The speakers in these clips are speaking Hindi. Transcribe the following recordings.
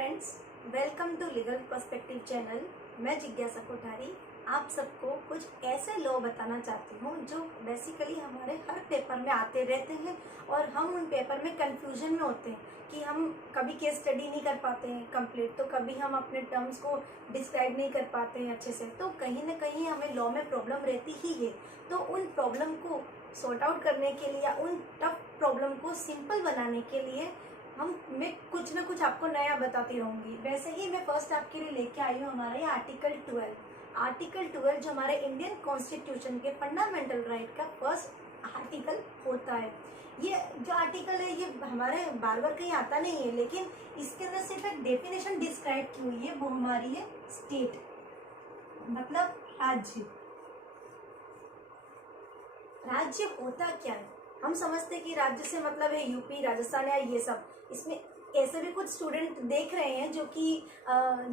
Friends, welcome to legal perspective channel. मैं जिज्ञासा कोठारी आप सबको कुछ ऐसे लॉ बताना चाहती हूँ जो बेसिकली हमारे हर पेपर में आते रहते हैं और हम उन पेपर में कंफ्यूजन में होते हैं कि हम कभी केस स्टडी नहीं कर पाते हैं कंप्लीट, तो कभी हम अपने टर्म्स को डिस्क्राइब नहीं कर पाते हैं अच्छे से, तो कहीं ना कहीं हमें लॉ में प्रॉब्लम रहती ही है। तो उन प्रॉब्लम को सॉर्ट आउट करने के लिए या उन टफ प्रॉब्लम को सिंपल बनाने के लिए मैं कुछ ना कुछ आपको नया बताती रहूंगी। वैसे ही मैं फर्स्ट आपके लिए लेके आई हूँ हमारा ये आर्टिकल 12 जो हमारे इंडियन कॉन्स्टिट्यूशन के फंडामेंटल राइट का फर्स्ट आर्टिकल होता है। ये जो आर्टिकल है ये हमारे बार बार कहीं आता नहीं है, लेकिन इसके अंदर सिर्फ एक डेफिनेशन डिस्क्राइब की हुई है, वो हमारी है स्टेट, मतलब राज्य। राज्य होता क्या है? हम समझते हैं कि राज्य से मतलब है यूपी, राजस्थान या ये सब। इसमें ऐसे भी कुछ स्टूडेंट देख रहे हैं जो कि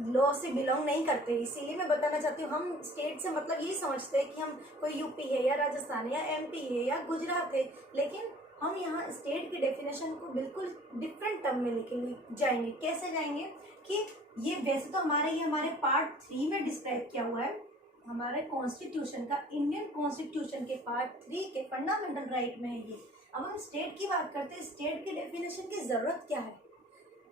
लॉ से बिलोंग नहीं करते, इसीलिए मैं बताना चाहती हूँ हम स्टेट से मतलब यही समझते हैं कि हम कोई यूपी है या राजस्थान या एमपी है या गुजरात है, लेकिन हम यहाँ स्टेट की डेफिनेशन को बिल्कुल डिफरेंट टर्म में लेके जाएंगे। कैसे जाएंगे कि ये वैसे तो हमारे पार्ट 3 में डिस्क्राइब किया हुआ है हमारे कॉन्स्टिट्यूशन का, इंडियन कॉन्स्टिट्यूशन के पार्ट 3 के फंडामेंटल राइट में है ये। अब हम स्टेट की बात करते हैं, स्टेट की डेफिनेशन की जरूरत क्या है,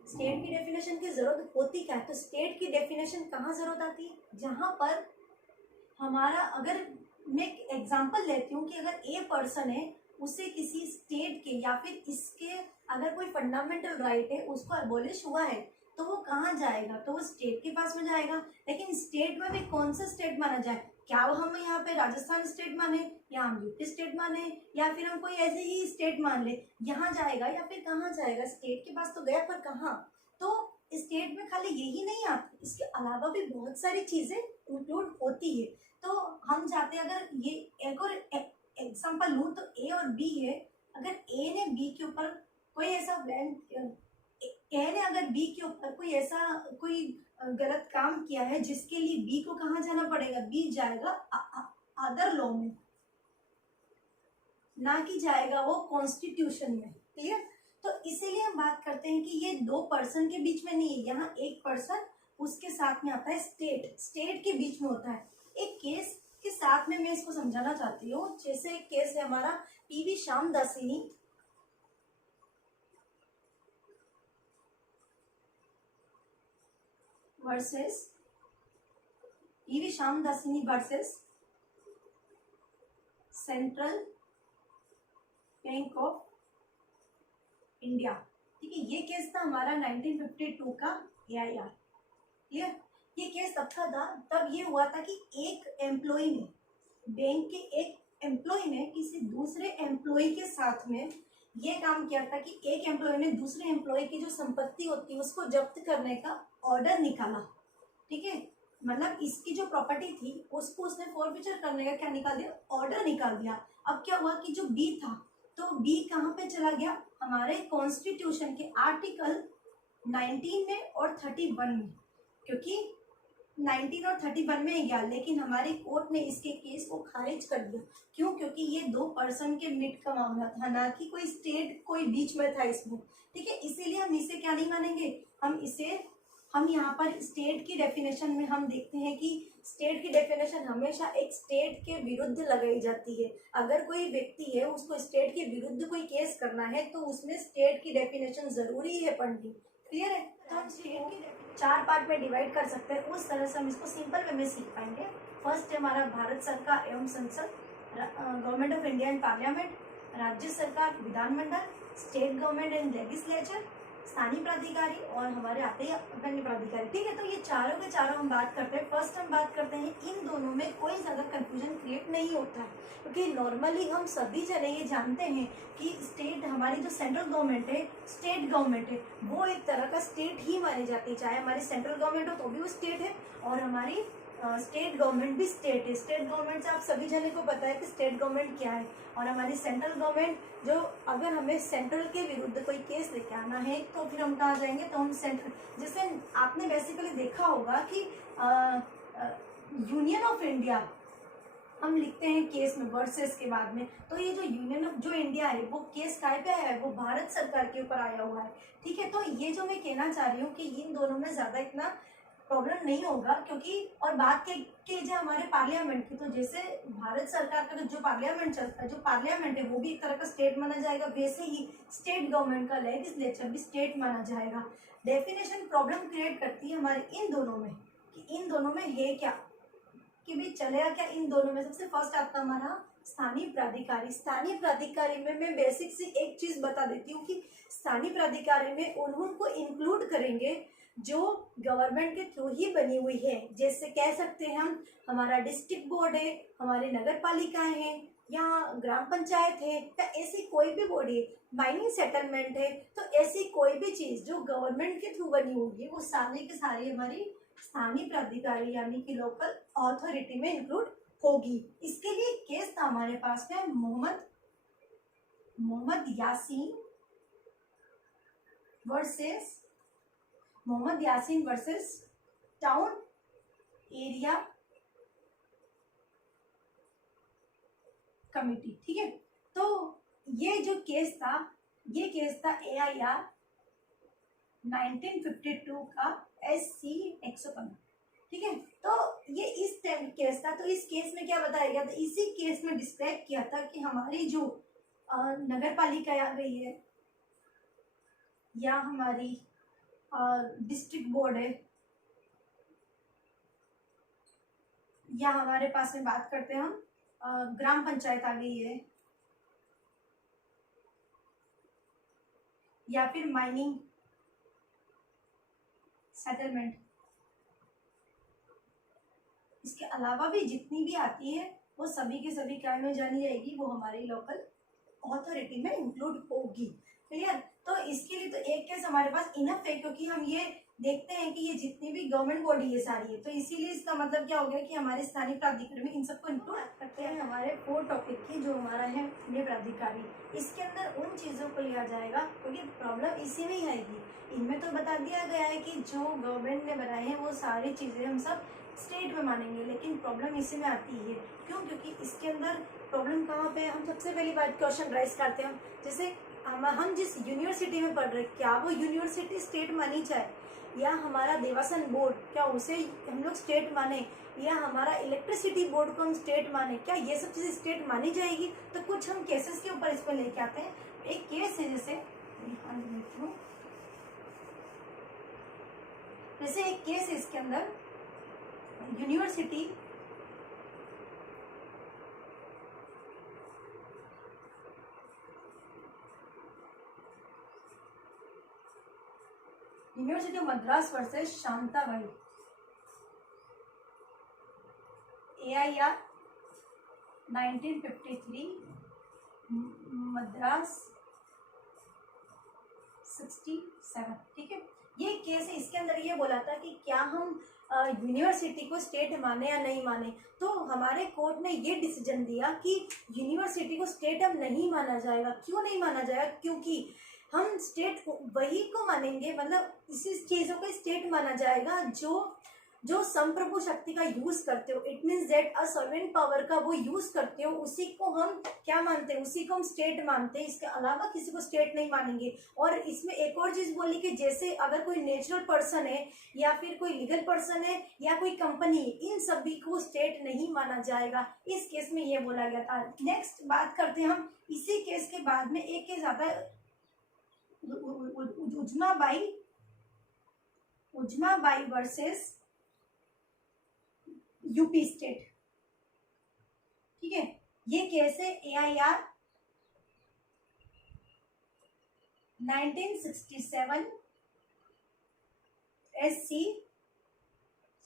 स्टेट की डेफिनेशन की जरूरत होती क्या है? तो स्टेट की डेफिनेशन कहाँ जरूरत आती है? जहाँ पर हमारा, अगर मैं एग्जांपल लेती हूँ कि अगर ए पर्सन है, उसे किसी स्टेट के या फिर इसके अगर कोई फंडामेंटल राइट है उसको एबॉलिश हुआ है, तो वो कहाँ जाएगा? तो वो स्टेट के पास में जाएगा। लेकिन स्टेट में भी कौन सा स्टेट माना जाए? क्या हम यहाँ पे राजस्थान स्टेट माने या हम यूपी स्टेट माने या फिर हम कोई ऐसे ही स्टेट मान ले, यहाँ जाएगा या फिर कहाँ जाएगा? स्टेट के पास तो गया, पर कहाँ? तो स्टेट में खाली यही नहीं आती, इसके अलावा भी बहुत सारी चीजें इंक्लूड होती है। तो हम चाहते हैं, अगर ये एक और एग्जाम्पल लूँ तो ए और बी है, अगर ए ने बी के ऊपर कोई ऐसा ए ने अगर बी के ऊपर कोई गलत काम किया है जिसके लिए बी को कहाँ जाना पड़ेगा? बी जाएगा अदर लॉ में, ना कि जाएगा वो कॉन्स्टिट्यूशन में। क्लियर? तो इसीलिए हम बात करते हैं कि ये दो पर्सन के बीच में नहीं है, यहाँ एक पर्सन उसके साथ में आता है स्टेट के बीच में होता है। एक केस के साथ में मैं इसको समझाना चाहती हूँ। जैसे एक केस है हमारा PV Shyamdasini versus PV Shyamdasini versus central bank of India. ठीक है, ये केस था हमारा 1952 का AIR। क्लियर? ये केस तब का था, तब ये हुआ था कि एक एम्प्लॉय ने, बैंक के एक एम्प्लॉय ने किसी दूसरे एम्प्लॉय के साथ में ये काम किया था कि एक एम्प्लॉय ने दूसरे एम्प्लॉय की जो संपत्ति होती है उसको जब्त करने का ऑर्डर निकाला। ठीक है, मतलब इसकी जो प्रॉपर्टी थी उसको उसने फॉरफीचर करने का क्या निकाल दिया? ऑर्डर निकाल दिया। अब क्या हुआ कि जो बी था, तो बी कहाँ पे चला गया? हमारे कॉन्स्टिट्यूशन के आर्टिकल 19 में और 31 में, क्योंकि 19 और 31 में गया, लेकिन हमारी कोर्ट ने इसके केस को खारिज कर दिया। क्यों? क्योंकि ये दो पर्सन के मिट का मामला था, ना कि कोई स्टेट कोई बीच में था इसमें। ठीक है, इसीलिए हम इसे क्या नहीं मानेंगे, हम यहाँ पर स्टेट की डेफिनेशन में हम देखते हैं कि स्टेट की डेफिनेशन हमेशा एक स्टेट के विरुद्ध लगाई जाती है। अगर कोई व्यक्ति है उसको स्टेट के विरुद्ध कोई केस करना है तो उसमें स्टेट की डेफिनेशन जरूरी है पढ़नी। क्लियर है? तो हम स्टेट की 4 पार्ट में डिवाइड कर सकते हैं, उस तरह से हम इसको सिंपल वे में सीख पाएंगे। फर्स्ट है हमारा भारत सरकार एवं संसद, government of India and parliament, राज्य सरकार विधानमंडल, स्टेट गवर्नमेंट एंड लेजिस्लेचर, स्थानीय प्राधिकारी और हमारे आते हैं अन्य प्राधिकारी। ठीक है, तो ये चारों के चारों हम बात करते हैं। फर्स्ट हम बात करते हैं, इन दोनों में कोई ज्यादा कंफ्यूजन क्रिएट नहीं होता है, क्योंकि नॉर्मली हम सभी जने ये जानते हैं कि स्टेट, हमारी जो सेंट्रल गवर्नमेंट है, स्टेट गवर्नमेंट है, वो एक तरह का स्टेट ही मानी जाती है। चाहे हमारी सेंट्रल गवर्नमेंट हो तो भी वो स्टेट है, और हमारी स्टेट गवर्नमेंट भी स्टेट है। स्टेट गवर्नमेंट से आप सभी जने को पता है कि स्टेट गवर्नमेंट क्या है। और हमारी सेंट्रल गवर्नमेंट, जो अगर हमें सेंट्रल के विरुद्ध कोई केस लेके आना है तो फिर हम कहाँ जाएंगे? तो हम सेंट्रल, जैसे आपने बेसिकली देखा होगा कि यूनियन ऑफ इंडिया, हम हम लिखते हैं केस में वर्सेस के बाद में, तो ये जो यूनियन ऑफ जो इंडिया है वो केस काय पे आया है, वो भारत सरकार के ऊपर आया हुआ है। ठीक है, तो ये जो मैं कहना चाह रही हूँ कि इन दोनों में ज्यादा इतना प्रॉब्लम नहीं होगा, क्योंकि और बात के जो हमारे पार्लियामेंट की, तो जैसे भारत सरकार का जो पार्लियामेंट चलता है, जो पार्लियामेंट है वो भी एक तरह का स्टेट माना जाएगा, वैसे ही स्टेट गवर्नमेंट का लेजिस्लेचर भी स्टेट माना जाएगा। डेफिनेशन प्रॉब्लम क्रिएट करती है हमारे इन दोनों में, कि इन दोनों में है क्या, कि भी चलेगा क्या इन दोनों में। सबसे फर्स्ट आता हमारा स्थानीय प्राधिकारी। स्थानीय प्राधिकारी में मैं बेसिक सी एक चीज बता देती हूँ कि स्थानीय प्राधिकारी में उनको इंक्लूड करेंगे जो गवर्नमेंट के थ्रू ही बनी हुई है। जैसे कह सकते हैं हम, हमारा डिस्ट्रिक्ट बोर्ड है, हमारी नगर पालिकाएं हैं, या ग्राम पंचायत है, या ऐसी कोई भी बॉडी है, माइनिंग सेटलमेंट है, तो ऐसी कोई भी चीज जो गवर्नमेंट के थ्रू बनी हुई है वो सारी की सारी हमारी स्थानीय प्राधिकारी यानी कि लोकल अथॉरिटी में इंक्लूड होगी। इसके लिए केस था हमारे पास में Mohammad Yasin versus town area committee. ठीक है, तो ये जो केस था, ये केस था AIR 1952 का SC 115। ठीक है, तो ये इस टाइम केस था। तो इस केस में क्या बताया गया था, इसी केस में डिस्क्राइब किया था कि हमारी जो नगर पालिका आ गई है, या हमारी डिस्ट्रिक्ट बोर्ड है, या हमारे पास में बात करते हैं हम ग्राम पंचायत आ गई है, या फिर माइनिंग सेटलमेंट, इसके अलावा भी जितनी भी आती है वो सभी के सभी क्या में जानी जाएगी, वो हमारी लोकल अथॉरिटी में इंक्लूड होगी। क्लियर, तो इसके लिए तो एक केस हमारे पास इनफ है, क्योंकि हम ये देखते हैं कि ये जितनी भी गवर्नमेंट बॉडी है सारी है, तो इसीलिए इसका मतलब क्या हो गया कि हमारे स्थानीय प्राधिकारी में इन सबको इंक्लूड करते हैं। हमारे 4 टॉपिक की जो हमारा है ये प्राधिकारी, इसके अंदर उन चीजों को लिया जाएगा, क्योंकि प्रॉब्लम इसी में ही आएगी। इनमें तो बता दिया गया है कि जो गवर्नमेंट ने बनाए हैं वो सारी चीजें हम सब स्टेट में मानेंगे, लेकिन प्रॉब्लम इसी में आती है। क्यों? क्योंकि इसके अंदर प्रॉब्लम कहाँ पे, हम सबसे पहली बात क्वेश्चन राइज करते हैं, जैसे हम जिस यूनिवर्सिटी में पढ़ रहे हैं, क्या वो यूनिवर्सिटी स्टेट मानी जाए, या हमारा देवासन बोर्ड क्या उसे हम लोग स्टेट माने, या हमारा इलेक्ट्रिसिटी बोर्ड को हम स्टेट माने, क्या ये सब चीजें स्टेट मानी जाएगी? तो कुछ हम केसेस के ऊपर इसको लेके आते हैं। एक केस है, जैसे एक केस है इसके अंदर, university of Madras versus Shantabai, AIR 1953 Madras 67। ठीक है, ये केस है, इसके अंदर ये बोला था कि क्या हम यूनिवर्सिटी को स्टेट माने या नहीं माने। तो हमारे कोर्ट ने ये डिसीजन दिया कि यूनिवर्सिटी को स्टेट अब नहीं माना जाएगा। क्यों नहीं माना जाएगा? क्योंकि हम स्टेट वही को मानेंगे, मतलब इसी चीजों को स्टेट माना जाएगा जो संप्रभु शक्ति का यूज करते हो, it means that a sovereign power का वो यूज करते हो, उसी को हम क्या मानते हैं, उसी को हम स्टेट मानते हैं। इसके अलावा किसी को स्टेट नहीं मानेंगे। और इसमें एक और चीज बोली कि जैसे अगर कोई नेचुरल पर्सन है, या फिर कोई लीगल पर्सन है, या कोई कंपनी, इन सभी को स्टेट नहीं माना जाएगा। इस केस में ये बोला गया था। नेक्स्ट बात करते हैं हम इसी केस के बाद में, एक केस आता है उजमाबाई वर्सेस यूपी स्टेट। ठीक है, ये केस है AIR 1967 SC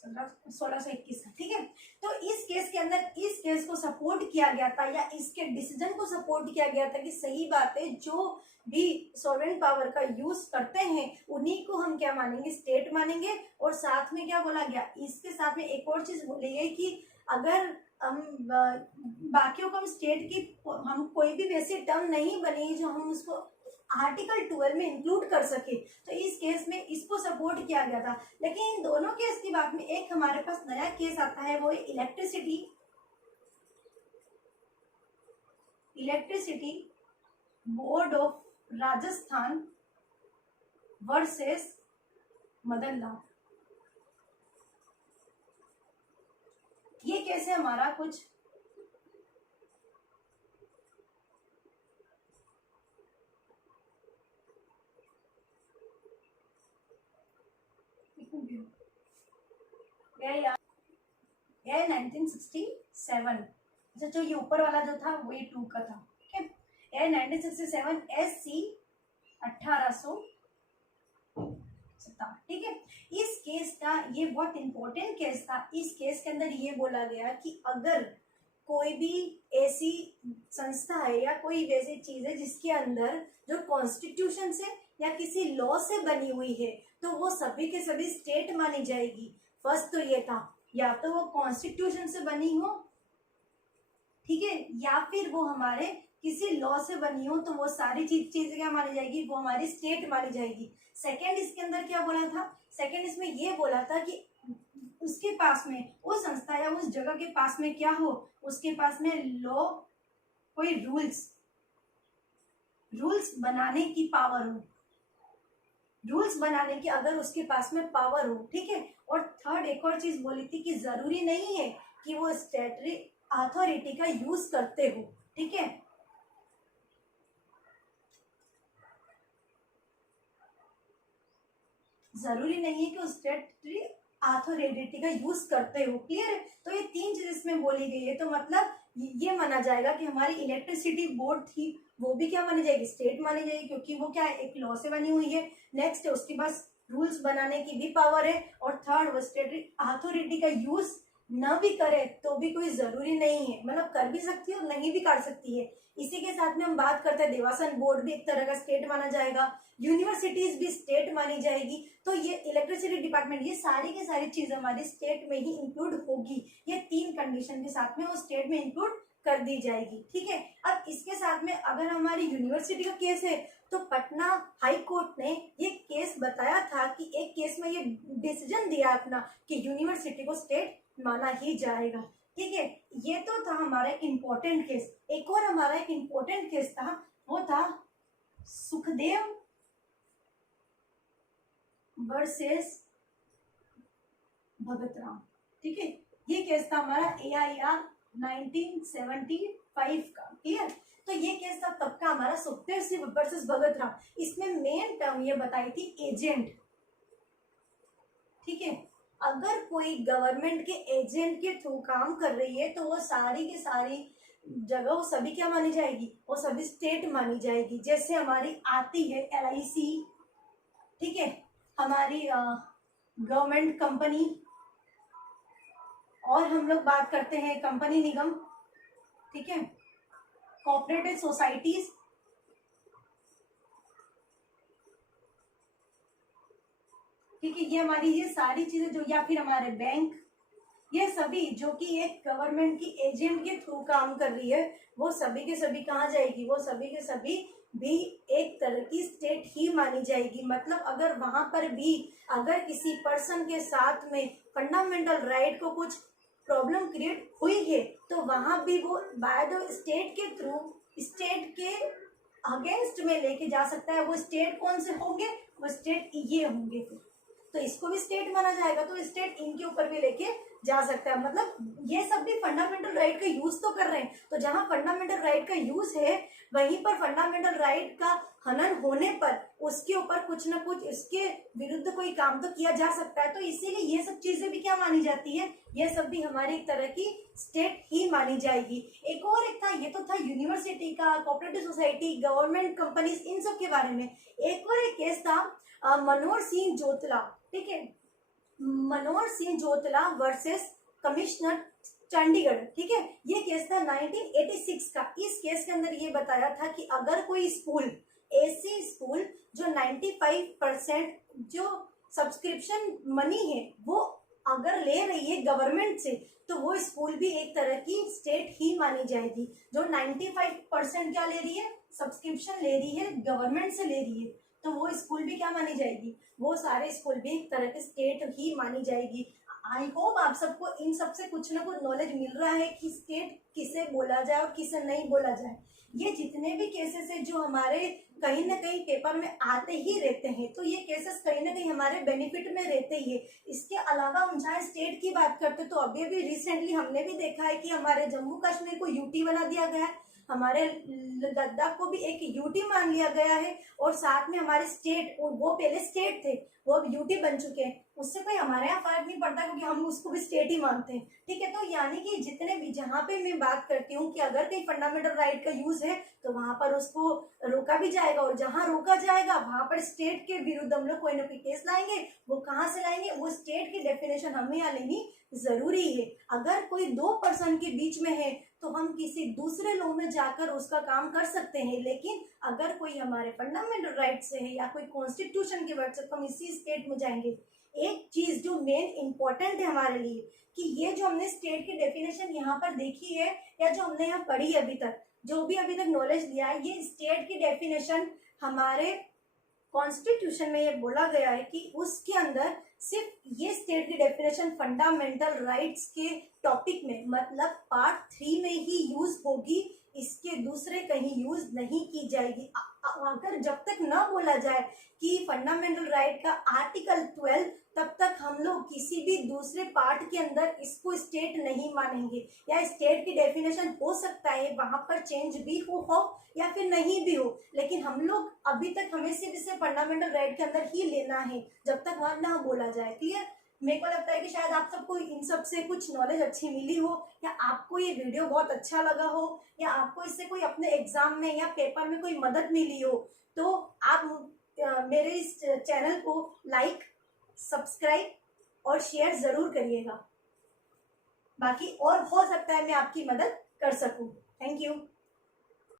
1621। ठीक है, तो इस केस के अंदर इस केस को सपोर्ट किया गया था, या इसके डिसीजन को सपोर्ट किया गया था कि सही बात है, जो भी सॉवरेन पावर का यूज करते हैं उन्हीं को हम क्या मानेंगे, स्टेट मानेंगे। और साथ में क्या बोला गया, इसके साथ में एक और चीज बोली गई कि अगर हम बाकियों को हम स्टेट की हम कोई भी वैसी टर्म नहीं बनी जो हम उसको आर्टिकल 12 में इंक्लूड कर सके, तो इस केस में इसको सपोर्ट किया गया था। लेकिन इन दोनों केस की बात में एक हमारे पास नया केस आता है, वो है electricity electricity board of Rajasthan versus Madan Lal. ये कैसे हमारा कुछ यह 1967। अच्छा, जो ये ऊपर वाला जो था वो ये 2 का था। ठीक है, यह 1967 SC 1870। ठीक है, इस केस का ये बहुत इंपॉर्टेंट केस था। इस केस के अंदर ये बोला गया कि अगर कोई भी ऐसी संस्था है या कोई वैसी चीज है जिसके अंदर जो कॉन्स्टिट्यूशन से या किसी लॉ से बनी हुई है तो वो सभी के सभी स्टेट मानी जाएगी। फर्स्ट तो ये था, या तो वो कॉन्स्टिट्यूशन से बनी हो, ठीक है, या फिर वो हमारे किसी लॉ से बनी हो, तो वो सारी चीजें क्या मानी जाएगी, वो हमारी स्टेट मानी जाएगी। सेकंड इसके अंदर क्या बोला था, सेकंड इसमें ये बोला था कि उसके पास में, उस संस्था या उस जगह के पास में क्या हो, उसके पास में लॉ, कोई रूल्स बनाने की पावर हो, रूल्स बनाने की अगर उसके पास में पावर हो। ठीक है, और थर्ड एक और चीज बोली थी कि जरूरी नहीं है कि वो स्टेटरी अथॉरिटी का यूज करते हो। ठीक है, जरूरी नहीं है कि उस स्टेटरी अथॉरिटी का यूज करते हो। क्लियर है, तो ये 3 चीज इसमें बोली गई है। तो मतलब ये माना जाएगा कि हमारी इलेक्ट्रिसिटी बोर्ड थी वो भी क्या मानी जाएगी, स्टेट मानी जाएगी, क्योंकि वो क्या है, एक लॉ से बनी हुई है। नेक्स्ट है उसके पास रूल्स बनाने की भी पावर है। और थर्ड, वो स्टेटरी अथॉरिटी का यूज न भी करे तो भी कोई जरूरी नहीं है, मतलब कर भी सकती है और नहीं भी कर सकती है। इसी के साथ में हम बात करते हैं देवासन बोर्ड भी एक तरह का स्टेट माना जाएगा, यूनिवर्सिटीज भी स्टेट मानी जाएगी। तो ये इलेक्ट्रिसिटी डिपार्टमेंट, ये सारी की सारी चीज हमारी स्टेट में ही इंक्लूड होगी। ये 3 कंडीशन के साथ में वो स्टेट में इंक्लूड कर दी जाएगी। ठीक है, अब इसके साथ में अगर हमारी यूनिवर्सिटी का केस है तो पटना हाई कोर्ट ने ये केस बताया था कि एक केस में ये डिसीजन दिया अपना कि यूनिवर्सिटी को स्टेट माना ही जाएगा। ठीक है, ये तो था हमारा इम्पोर्टेंट केस। एक और हमारा एक इम्पोर्टेंट केस था, वो था सुखदेव वर्सेस भगत राम। ठीक है, ये केस था हमारा AIR 1975 का। क्लियर, तो ये केस था तब का हमारा सुखदेव सिंह वर्सेस भगत राम। इसमें मेन टर्म ये बताई थी एजेंट। ठीक है, अगर कोई गवर्नमेंट के एजेंट के थ्रू काम कर रही है तो वो सारी की सारी जगह वो सभी क्या मानी जाएगी, वो सभी स्टेट मानी जाएगी। जैसे हमारी आती है LIC, ठीक है, हमारी गवर्नमेंट कंपनी, और हम लोग बात करते हैं कंपनी निगम, ठीक है, कोऑपरेटिव सोसाइटीज, ठीक है, ये हमारी ये सारी चीजें जो, या फिर हमारे बैंक, ये सभी जो कि एक गवर्नमेंट की एजेंट के थ्रू काम कर रही है, वो सभी के सभी कहाँ जाएगी, वो सभी के सभी भी एक तरह की स्टेट ही मानी जाएगी। मतलब अगर वहां पर भी अगर किसी पर्सन के साथ में फंडामेंटल राइट को कुछ प्रॉब्लम क्रिएट हुई है तो वहां भी वो बाय द स्टेट के थ्रू, स्टेट के अगेंस्ट में लेके जा सकता है। वो स्टेट कौन से होंगे, वो स्टेट ये होंगे, फिर तो इसको भी स्टेट माना जाएगा, तो स्टेट इनके ऊपर भी लेके जा सकता है। मतलब ये सब भी फंडामेंटल राइट का यूज तो कर रहे हैं। तो जहां फंडामेंटल राइट का यूज है वहीं पर फंडामेंटल राइट का हनन होने पर उसके ऊपर कुछ ना कुछ इसके विरुद्ध कोई काम तो किया जा सकता है। तो इसीलिए ये सब चीजें भी क्या मानी जाती है, ये सब भी हमारी एक तरह की स्टेट ही मानी जाएगी। एक और एक था, ये तो था यूनिवर्सिटी का, कोऑपरेटिव सोसाइटी, गवर्नमेंट कंपनीज, इन सब के बारे में। एक और एक केस था मनोहर सिंह जोतला। ठीक है, मनोहर सिंह जोतला वर्सेस कमिश्नर चंडीगढ़। ठीक है, ये केस था 1986 का। इस केस के अंदर ये बताया था कि अगर कोई स्कूल, ऐसी स्कूल जो 95% जो सब्सक्रिप्शन मनी है वो अगर ले रही है गवर्नमेंट से, तो वो स्कूल भी एक तरह की स्टेट ही मानी जाएगी। जो 95% क्या ले रही है, सब्सक्रिप्शन ले रही है, गवर्नमेंट से ले रही है, तो वो स्कूल भी क्या मानी जाएगी, वो सारे स्कूल भी एक तरह की स्टेट ही मानी जाएगी। आई होप आप सबको इन सब से कुछ ना कुछ नॉलेज मिल रहा है कि स्टेट किसे बोला जाए और किसे नहीं बोला जाए। ये जितने भी केसेस है जो हमारे कहीं ना कहीं पेपर में आते ही रहते हैं, तो ये केसेस कहीं ना कहीं हमारे बेनिफिट में रहते ही है। इसके अलावा हम चाहे स्टेट की बात करते तो अभी अभी रिसेंटली हमने भी देखा है कि हमारे जम्मू कश्मीर को यूटी बना दिया गया है, हमारे लद्दाख को भी एक यूटी मान लिया गया है, और साथ में हमारे स्टेट, वो पहले स्टेट थे वो अब यूटी बन चुके हैं, उससे कोई हमारे यहाँ फर्क नहीं पड़ता क्योंकि हम उसको भी स्टेट ही मानते हैं। ठीक है, तो यानी कि जितने भी, जहाँ पे मैं बात करती हूँ कि अगर कहीं फंडामेंटल राइट का यूज है तो वहां पर उसको रोका भी जाएगा, और जहां रोका जाएगा वहां पर स्टेट के विरुद्ध हम लोग कोई ना कोई केस लाएंगे। वो कहाँ से लाएंगे, वो स्टेट की डेफिनेशन हमें यहाँ लेनी जरूरी है। अगर कोई दो पर्सन के बीच में है तो हम किसी दूसरे लॉ में जाकर उसका काम कर सकते हैं, लेकिन अगर कोई हमारे फंडामेंटल राइट से है या कोई कॉन्स्टिट्यूशन के वर्ड से, तो हम इसी स्टेट में जाएंगे। एक चीज जो मेन इंपॉर्टेंट है हमारे लिए कि ये जो हमने स्टेट की डेफिनेशन यहाँ पर देखी है या जो हमने यहाँ पढ़ी अभी तक, जो भी अभी तक नॉलेज लिया है, ये स्टेट की डेफिनेशन हमारे कॉन्स्टिट्यूशन में ये बोला गया है कि उसके अंदर सिर्फ ये स्टेट की डेफिनेशन फंडामेंटल राइट्स के टॉपिक में, मतलब पार्ट 3 में ही यूज होगी, इसके दूसरे कहीं यूज नहीं की जाएगी। अगर जब तक न बोला जाए कि फंडामेंटल राइट का आर्टिकल 12, तब तक हम लोग किसी भी दूसरे पार्ट के अंदर इसको स्टेट नहीं मानेंगे, या स्टेट की डेफिनेशन हो सकता है वहां पर चेंज भी हो या फिर नहीं भी हो, लेकिन हम लोग अभी तक हमें सिर्फ इसे फंडामेंटल राइट के अंदर ही लेना है जब तक वहां ना बोला जाए। क्लियर? मेरे को लगता है कि शायद आप सबको इन सब से कुछ नॉलेज अच्छी मिली हो, या आपको ये वीडियो बहुत अच्छा लगा हो, या आपको इससे कोई अपने एग्जाम में या पेपर में कोई मदद मिली हो, तो आप मेरे इस चैनल को लाइक, सब्सक्राइब और शेयर जरूर करिएगा। बाकी और हो सकता है मैं आपकी मदद कर सकूं। Thank you.